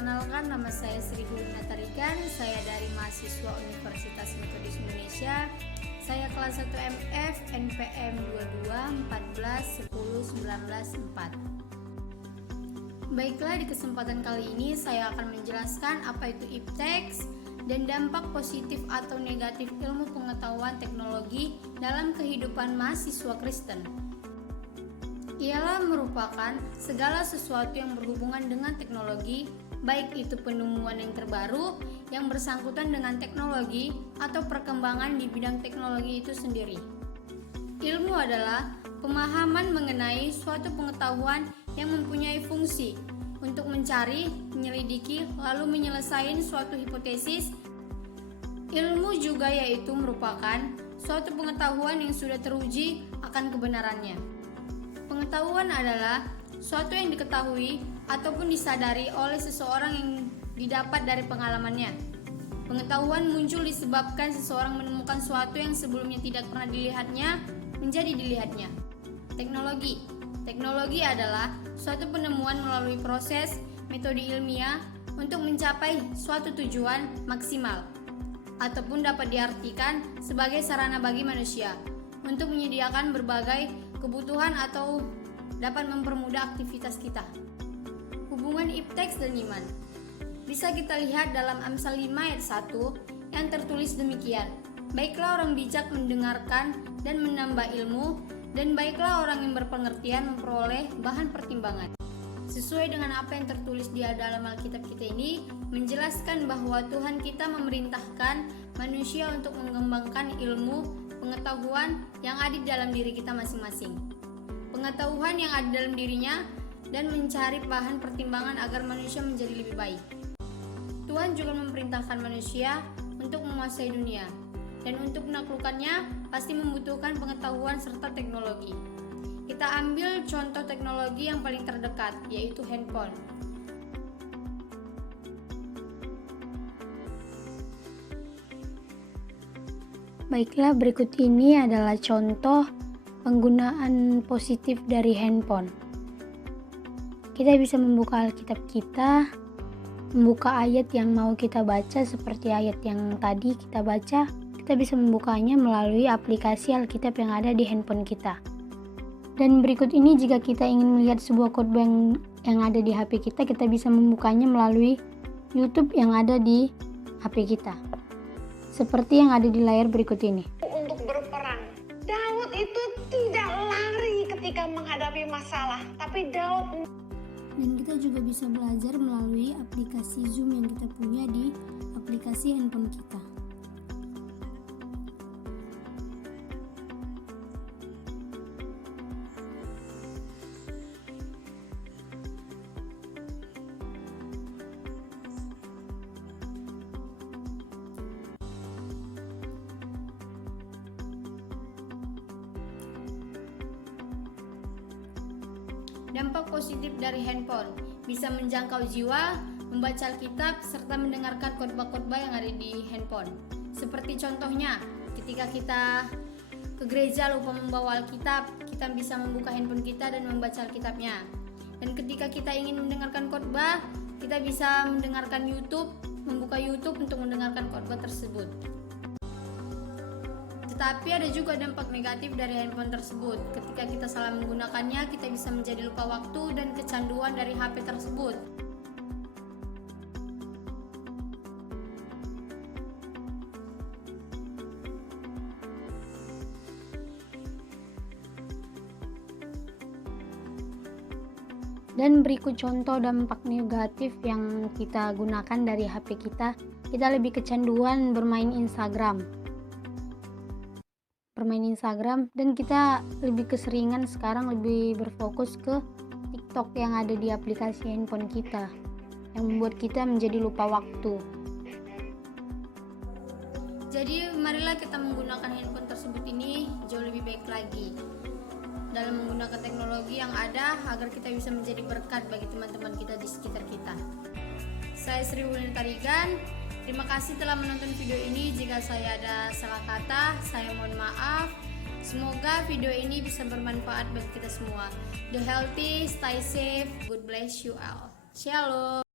Perkenalkan, nama saya Sri Hulina Tarigan. Saya dari mahasiswa Universitas Metodis Indonesia. Saya kelas 1 MF NPM 22 14 10 19 4. Baiklah, di kesempatan kali ini saya akan menjelaskan apa itu ipteks dan dampak positif atau negatif ilmu pengetahuan teknologi dalam kehidupan mahasiswa Kristen. Ialah merupakan segala sesuatu yang berhubungan dengan teknologi, baik itu penemuan yang terbaru yang bersangkutan dengan teknologi atau perkembangan di bidang teknologi itu sendiri. Ilmu adalah pemahaman mengenai suatu pengetahuan yang mempunyai fungsi untuk mencari, menyelidiki, lalu menyelesaikan suatu hipotesis. Ilmu juga yaitu merupakan suatu pengetahuan yang sudah teruji akan kebenarannya. Pengetahuan adalah suatu yang diketahui ataupun disadari oleh seseorang yang didapat dari pengalamannya. Pengetahuan muncul disebabkan seseorang menemukan suatu yang sebelumnya tidak pernah dilihatnya menjadi dilihatnya. Teknologi adalah suatu penemuan melalui proses metode ilmiah untuk mencapai suatu tujuan maksimal, ataupun dapat diartikan sebagai sarana bagi manusia untuk menyediakan berbagai kebutuhan atau dapat mempermudah aktivitas kita. Hubungan ipteks dan iman bisa kita lihat dalam Amsal 5 ayat 1 yang tertulis demikian: baiklah orang bijak mendengarkan dan menambah ilmu, dan baiklah orang yang berpengertian memperoleh bahan pertimbangan. Sesuai dengan apa yang tertulis di dalam Alkitab kita ini, menjelaskan bahwa Tuhan kita memerintahkan manusia untuk mengembangkan ilmu pengetahuan yang ada di dalam diri kita masing-masing. Pengetahuan yang ada dalam dirinya dan mencari bahan pertimbangan agar manusia menjadi lebih baik. Tuhan juga memerintahkan manusia untuk menguasai dunia, dan untuk menaklukkannya pasti membutuhkan pengetahuan serta teknologi. Kita ambil contoh teknologi yang paling terdekat, yaitu handphone. Baiklah, berikut ini adalah contoh penggunaan positif dari handphone. Kita bisa membuka Alkitab kita, membuka ayat yang mau kita baca seperti ayat yang tadi kita baca. Kita bisa membukanya melalui aplikasi Alkitab yang ada di handphone kita. Dan berikut ini jika kita ingin melihat sebuah khotbah yang ada di HP kita, kita bisa membukanya melalui YouTube yang ada di HP kita. Seperti yang ada di layar berikut ini. Untuk berperang, Daud itu tidak lari ketika menghadapi masalah, tapi Daud. Dan kita juga bisa belajar melalui aplikasi Zoom yang kita punya di aplikasi handphone kita. Dampak positif dari handphone bisa menjangkau jiwa, membaca Alkitab, serta mendengarkan khotbah-khotbah yang ada di handphone. Seperti contohnya, ketika kita ke gereja lupa membawa Alkitab, kita bisa membuka handphone kita dan membaca Alkitabnya. Dan ketika kita ingin mendengarkan khotbah, kita bisa mendengarkan YouTube, membuka YouTube untuk mendengarkan khotbah tersebut. Tetapi ada juga dampak negatif dari handphone tersebut. Ketika kita salah menggunakannya, kita bisa menjadi lupa waktu dan kecanduan dari HP tersebut. Dan berikut contoh dampak negatif yang kita gunakan dari HP kita. Kita lebih kecanduan bermain Instagram, dan kita lebih keseringan sekarang lebih berfokus ke TikTok yang ada di aplikasi handphone kita, yang membuat kita menjadi lupa waktu. Jadi marilah kita menggunakan handphone tersebut ini jauh lebih baik lagi dalam menggunakan teknologi yang ada agar kita bisa menjadi berkat bagi teman-teman kita di sekitar kita. Saya Sri Hulina Tarigan. Terima kasih telah menonton video ini. Jika saya ada salah kata, saya mohon maaf. Semoga video ini bisa bermanfaat bagi kita semua. The healthy, stay safe, God bless you all. Shalom.